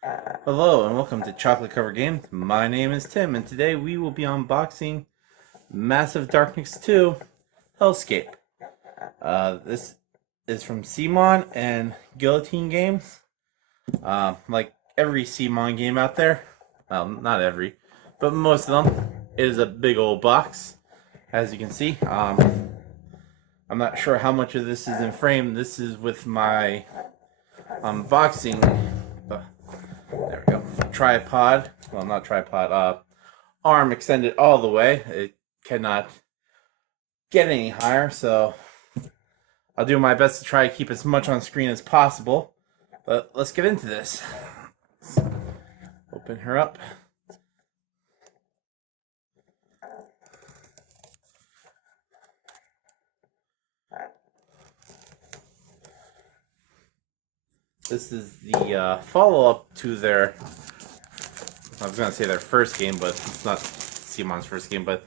Hello and welcome to Chocolate Cover Games. My name is Tim and today we will be unboxing Massive Darkness 2 Hellscape. This is from CMON and Guillotine Games. Like every CMON game out there, well, not every, but most of them, it is a big old box, as you can see. I'm not sure how much of this is in frame. This is with my unboxing. There we go. Tripod. Well, not tripod. Arm extended all the way. It cannot get any higher, so I'll do my best to try to keep as much on screen as possible. But let's get into this. Let's open her up. This is the follow-up to their, I was going to say their first game, but it's not CMON's first game, but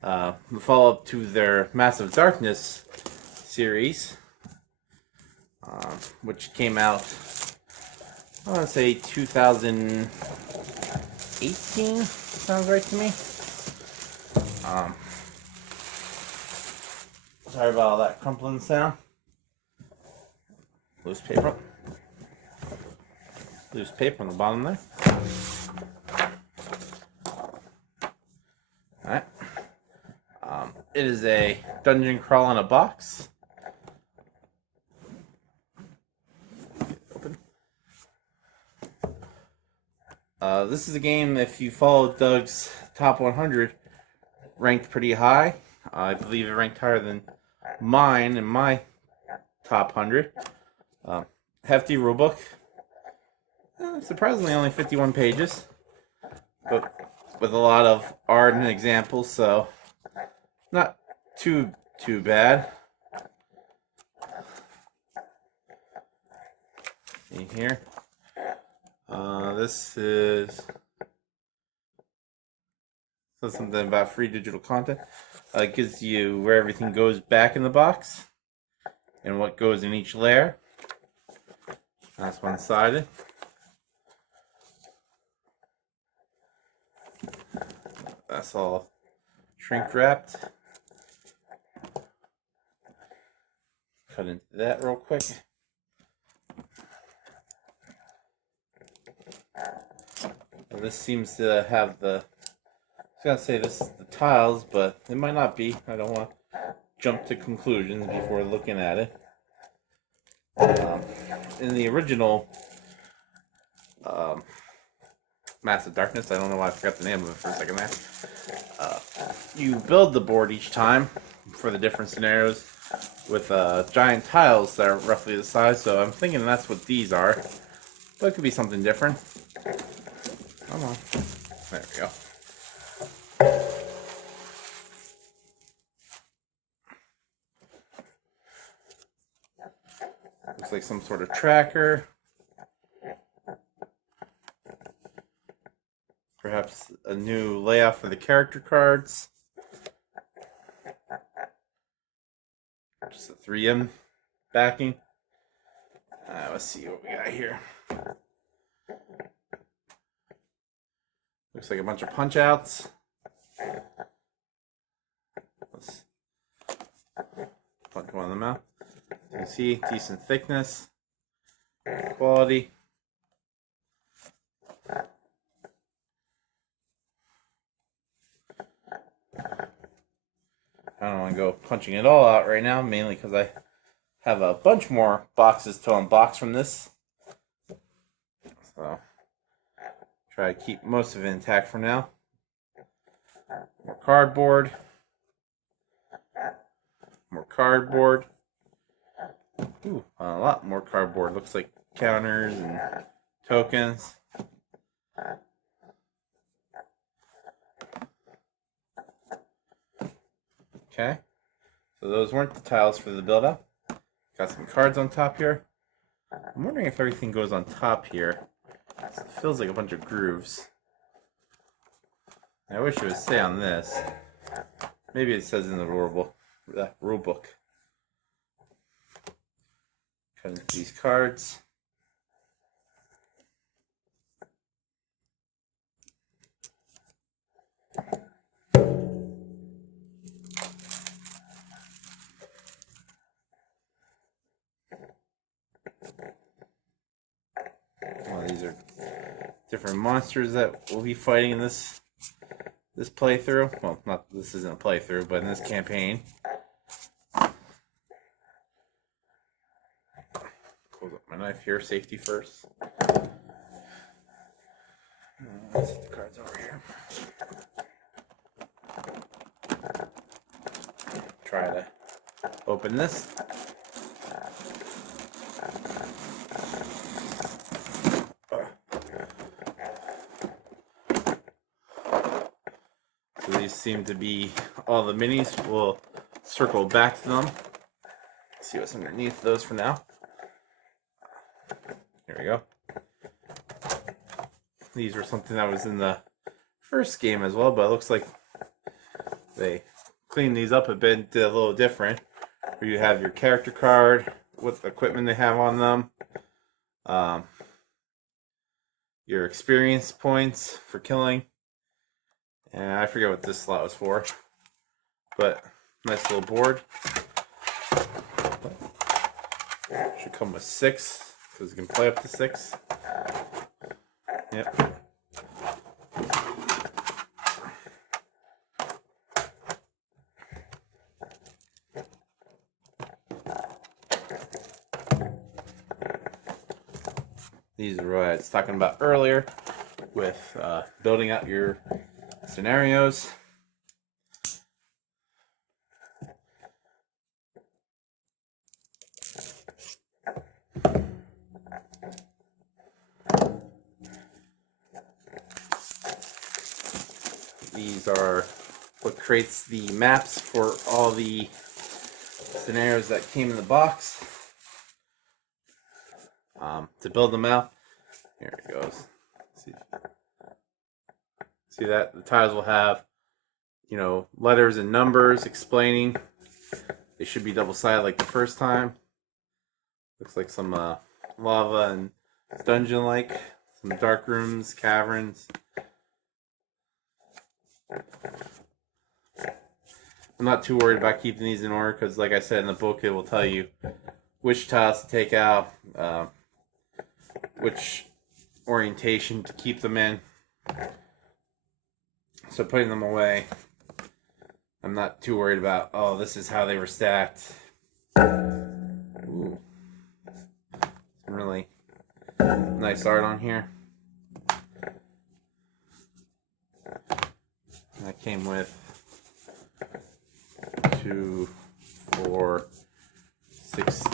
the follow-up to their Massive Darkness series, which came out, I want to say 2018, sounds right to me. Sorry about all that crumpling sound. Loose paper on the bottom there. Alright. It is a dungeon crawl in a box. Open. This is a game, if you follow Doug's top 100, ranked pretty high. I believe it ranked higher than mine in my top 100. Hefty rulebook. Surprisingly only 51 pages, but with a lot of art and examples, so not too bad. In here, this is something about free digital content. It gives you where everything goes back in the box and what goes in each layer. That's one-sided. That's all shrink wrapped. Cut into that real quick. This seems to have the, I was gonna say this is the tiles, but it might not be. I don't want to jump to conclusions before looking at it. In the original Massive Darkness, I don't know why I forgot the name of it for a second there. You build the board each time for the different scenarios with giant tiles that are roughly the size, so I'm thinking that's what these are. But it could be something different. Come on. There we go. Looks like some sort of tracker. Perhaps a new layout for the character cards. Just a 3M backing. Let's see what we got here. Looks like a bunch of punch outs. Let's punch one of them out. You can see decent thickness, quality. I don't want to go punching it all out right now, mainly because I have a bunch more boxes to unbox from this. So, try to keep most of it intact for now. More cardboard. More cardboard. Ooh, a lot more cardboard. Looks like counters and tokens. Okay, so those weren't the tiles for the build-up. Got some cards on top here. I'm wondering if everything goes on top here. It feels like a bunch of grooves. I wish it would say on this. Maybe it says in the rule book. Cut into these cards. Well, these are different monsters that we'll be fighting in this playthrough. Well, not this isn't a playthrough, but in this campaign. Close up my knife here, safety first. Let's set the cards over here. Try to open this. So these seem to be all the minis. We'll circle back to them. See what's underneath those for now. Here we go. These were something that was in the first game as well, but it looks like they cleaned these up a bit, did a little different. Where you have your character card, what equipment they have on them, your experience points for killing, and I forget what this slot was for, but nice little board. Should come with 6, because you can play up to 6. Yep. These are what I was talking about earlier with building out your scenarios. These are what creates the maps for all the scenarios that came in the box. To build them out, here it goes. See that? The tiles will have, you know, letters and numbers explaining. They should be double-sided like the first time. Looks like some lava and dungeon-like. Some dark rooms, caverns. I'm not too worried about keeping these in order because, like I said in the book, it will tell you which tiles to take out, which orientation to keep them in. So putting them away, I'm not too worried about, oh, this is how they were stacked. Ooh. Some really nice art on here. That came with 2, 4, 6,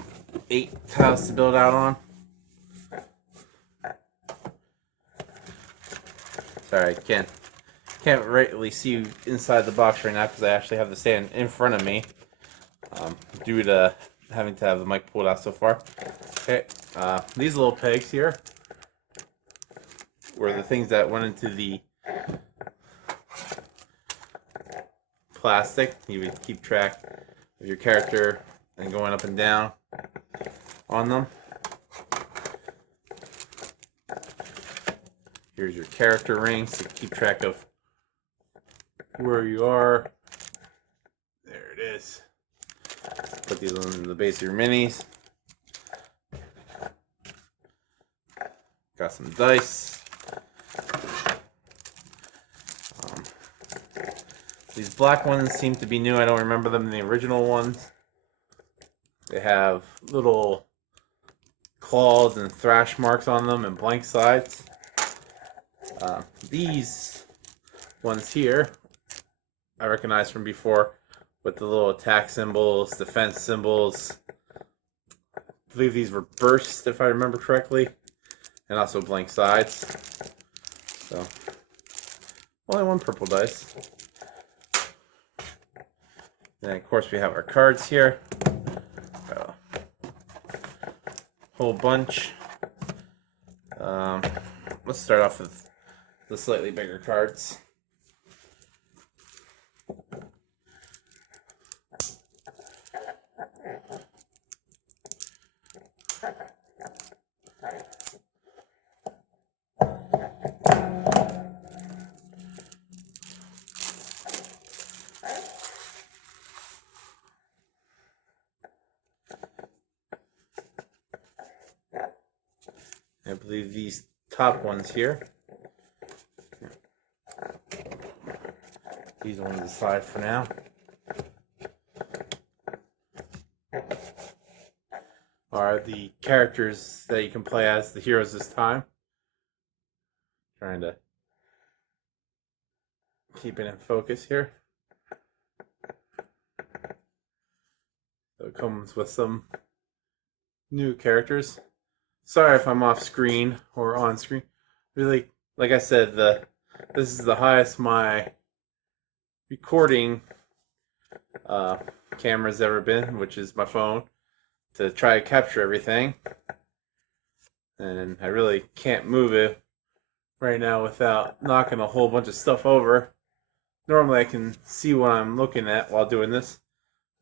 8 tiles to build out on. Sorry, I can't rightly see inside the box right now because I actually have the stand in front of me due to having to have the mic pulled out so far. Okay, these little pegs here were the things that went into the plastic. You would keep track of your character and going up and down on them. Here's your character rings to keep track of where you are. There it is. Put these on the base of your minis. Got some dice. These black ones seem to be new. I don't remember them in the original ones. They have little claws and thrash marks on them and blank sides. These ones here I recognize from before with the little attack symbols, defense symbols. I believe these were bursts if I remember correctly, and also blank sides. So only one purple dice. And of course we have our cards here. Got a whole bunch. Let's start off with the slightly bigger cards. I believe these top ones here. These ones aside for now. Are the characters that you can play as the heroes this time. Trying to keep it in focus here. So it comes with some new characters. Sorry if I'm off screen or on screen. Really, like I said, this is the highest my recording camera's ever been, which is my phone, to try to capture everything. And I really can't move it right now without knocking a whole bunch of stuff over. Normally I can see what I'm looking at while doing this.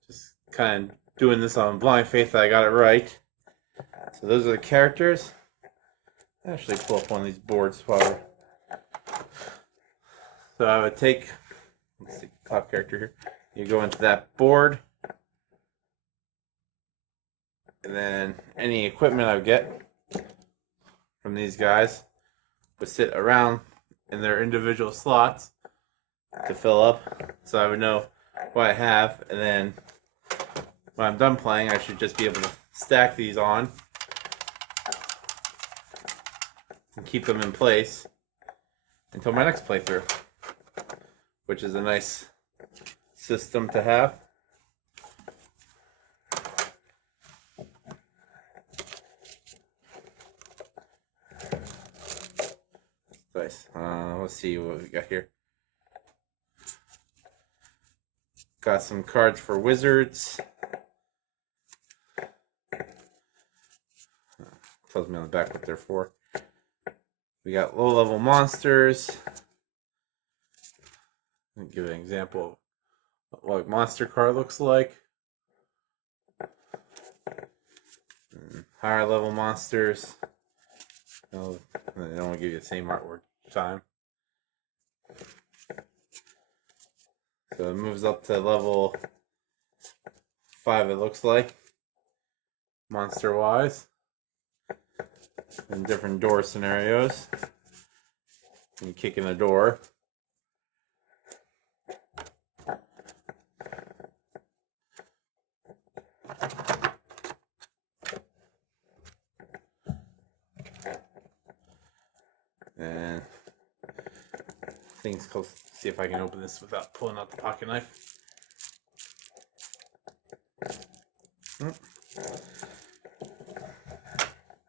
Just kind of doing this on blind faith that I got it right. So those are the characters. I'll actually pull up one of these boards while we're... So I would take, let's see, top character here. You go into that board, and then any equipment I would get from these guys would sit around in their individual slots to fill up, so I would know what I have, and then when I'm done playing, I should just be able to stack these on and keep them in place until my next playthrough, which is a nice system to have. Nice. Let's see what we got here. Got some cards for wizards. Tells me on the back what they're for. We got low-level monsters. Let me give an example of what a monster card looks like. And higher level monsters. No, they don't want to give you the same artwork each time. So it moves up to level 5, it looks like, monster-wise, in different door scenarios. You kick in a door. And things close. See if I can open this without pulling out the pocket knife.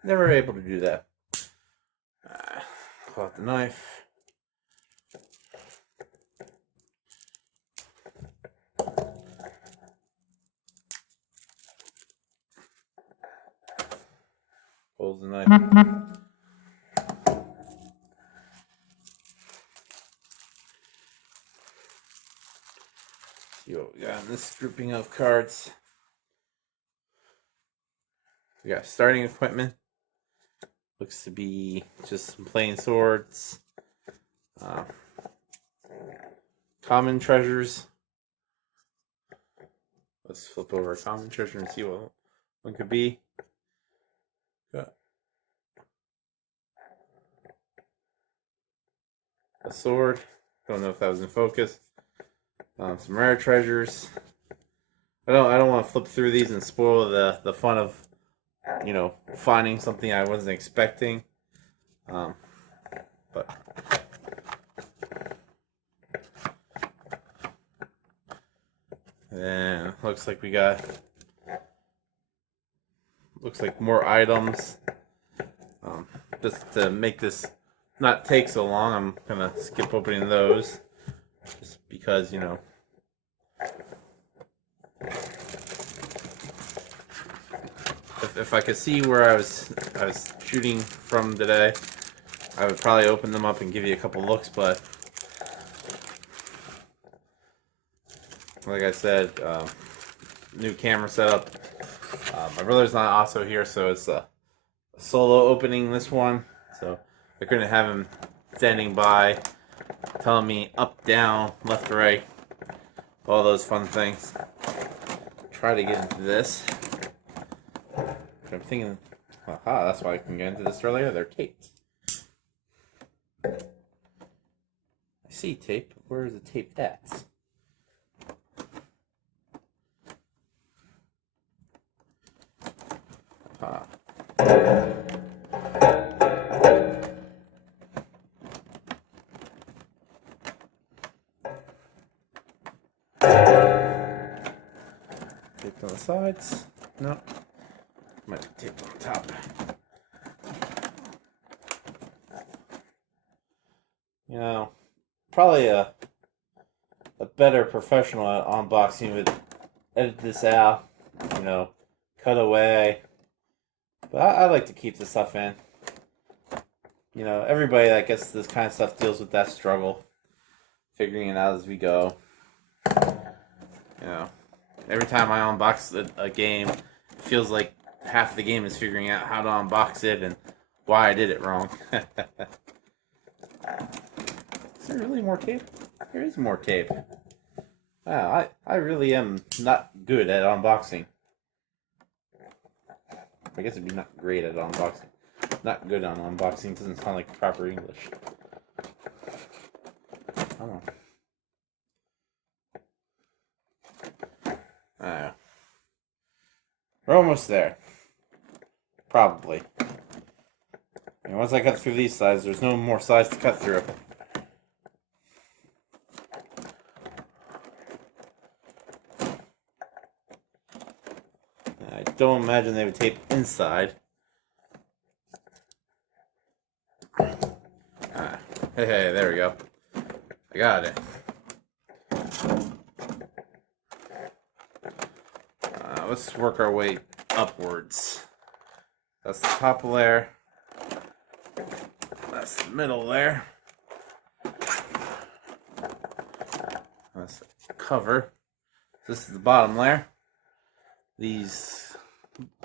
Never able to do that. Pull out the knife. Pulls the knife. See what we got in this grouping of cards. We got starting equipment. Looks to be just some plain swords. Common treasures. Let's flip over a common treasure and see what one could be. Got a sword. Don't know if that was in focus. Some rare treasures. I don't want to flip through these and spoil the fun of, you know, finding something I wasn't expecting. But and looks like we got more items. Just to make this not take so long, I'm gonna skip opening those, just because, you know, if I could see where I was shooting from today, I would probably open them up and give you a couple looks, but like I said, new camera setup. My brother's not also here, so it's a solo opening this one, so I couldn't have him standing by telling me up, down, left, right, all those fun things. Try to get into this. I'm thinking, Aha, that's why I can get into this earlier. They're taped. I see tape. Where is the tape at? Ah. Taped on the sides. No. Might be taped on the top. You know, probably a better professional at unboxing would edit this out, you know, cut away. But I like to keep the stuff in. You know, everybody that gets this kind of stuff deals with that struggle, figuring it out as we go. You know, every time I unbox a game, it feels like half the game is figuring out how to unbox it and why I did it wrong. Is there really more tape? There is more tape. Wow, I really am not good at unboxing. I guess it'd be not great at unboxing. Not good on unboxing doesn't sound like proper English. Oh. We're almost there. Probably. And once I cut through these sides, there's no more sides to cut through. I don't imagine they would tape inside. Hey, there we go. I got it. Let's work our way upwards. That's the top layer. That's the middle layer. That's the cover. This is the bottom layer. These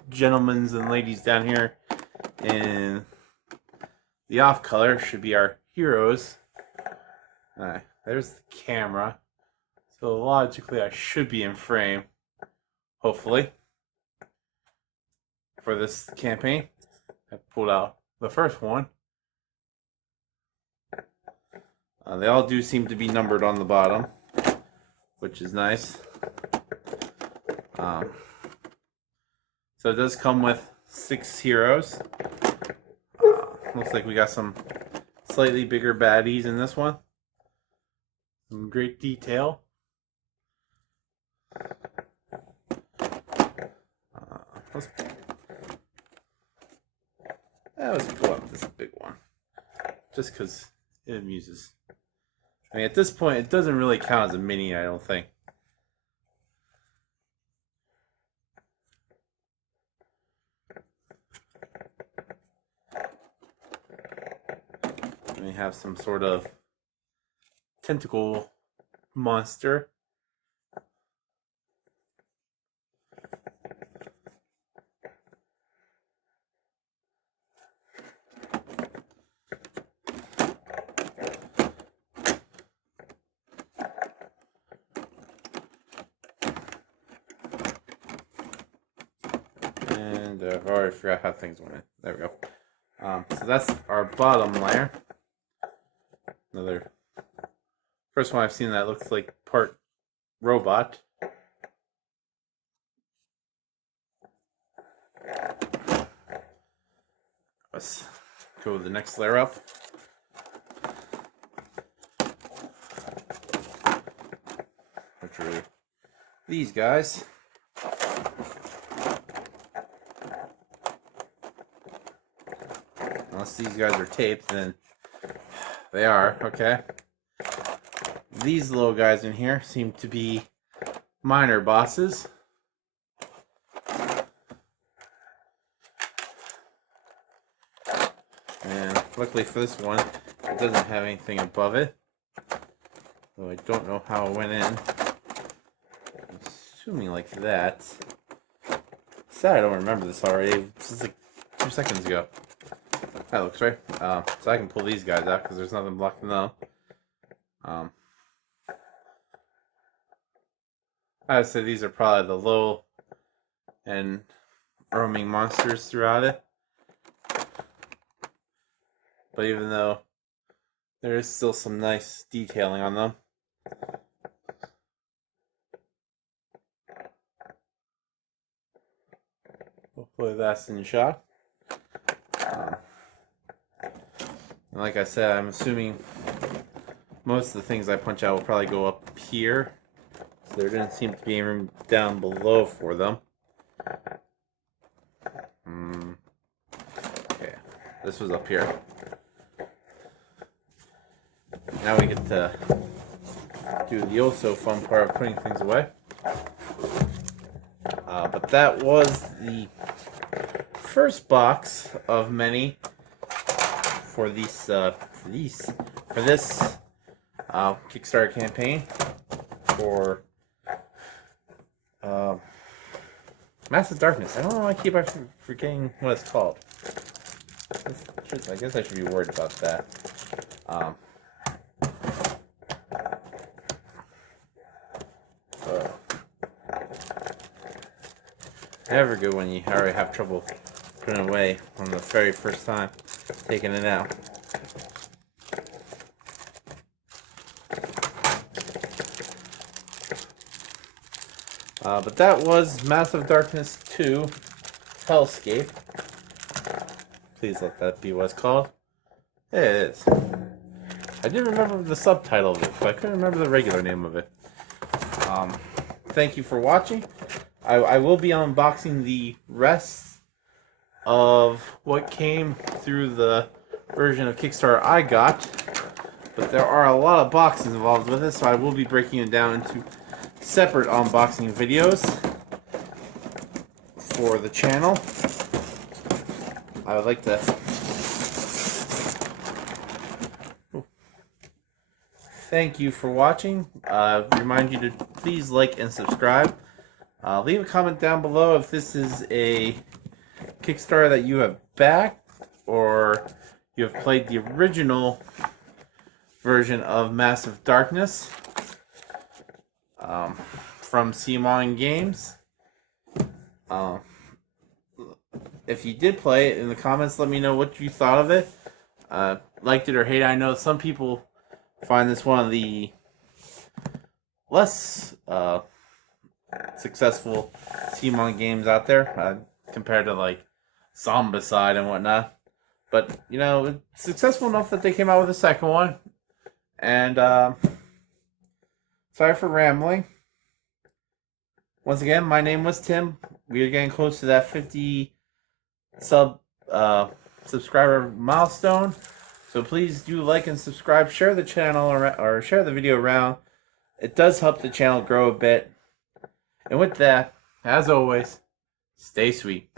gentlemen and ladies down here in the off color should be our heroes. Alright, there's the camera. So logically I should be in frame. Hopefully. For this campaign. I pulled out the first one. They all do seem to be numbered on the bottom, which is nice. So it does come with 6 heroes. Looks like we got some slightly bigger baddies in this one. Some great detail. Let's pull up this big one. Just because it amuses. I mean, at this point, it doesn't really count as a mini, I don't think. We have some sort of tentacle monster. And I've already forgot how things went in. There we go. So that's our bottom layer. Another first one I've seen that looks like part robot. Let's go the next layer up. Which are these guys. Unless these guys are taped, then they are, okay. These little guys in here seem to be minor bosses. And luckily for this one, it doesn't have anything above it. Though I don't know how it went in. I'm assuming like that. Sad I don't remember this already. This is like 2 seconds ago. That looks right. So I can pull these guys out because there's nothing blocking them. I would say these are probably the low and roaming monsters throughout it. but even though there is still some nice detailing on them. Hopefully that's in shot. And like I said, I'm assuming most of the things I punch out will probably go up here. So there didn't seem to be any room down below for them. Okay, this was up here. Now we get to do the oh-so fun part of putting things away. But that was the first box of many for this Kickstarter campaign for Massive Darkness. I don't know why I keep forgetting what it's called. I guess I should be worried about that. Never good when you already have trouble putting it away from the very first time taking it out. But that was Massive Darkness 2 Hellscape. Please let that be what it's called. Yeah, it is. I did remember the subtitle of it, but I couldn't remember the regular name of it. Thank you for watching. I will be unboxing the rest of what came through the version of Kickstarter I got, but there are a lot of boxes involved with it, so I will be breaking it down into separate unboxing videos for the channel. I would like to thank you for watching. Remind you to please like and subscribe. Leave a comment down below if this is a Kickstarter that you have backed or you have played the original version of Massive Darkness from CMON Games. If you did play it, in the comments, let me know what you thought of it. Liked it or hate it. I know some people find this one of the less successful CMON games out there compared to like Zombicide and whatnot. But, you know, it's successful enough that they came out with a second one. And sorry for rambling. Once again, my name was Tim. We are getting close to that 50 subscriber milestone. So please do like and subscribe. Share the channel or share the video around. It does help the channel grow a bit. And with that, as always, stay sweet.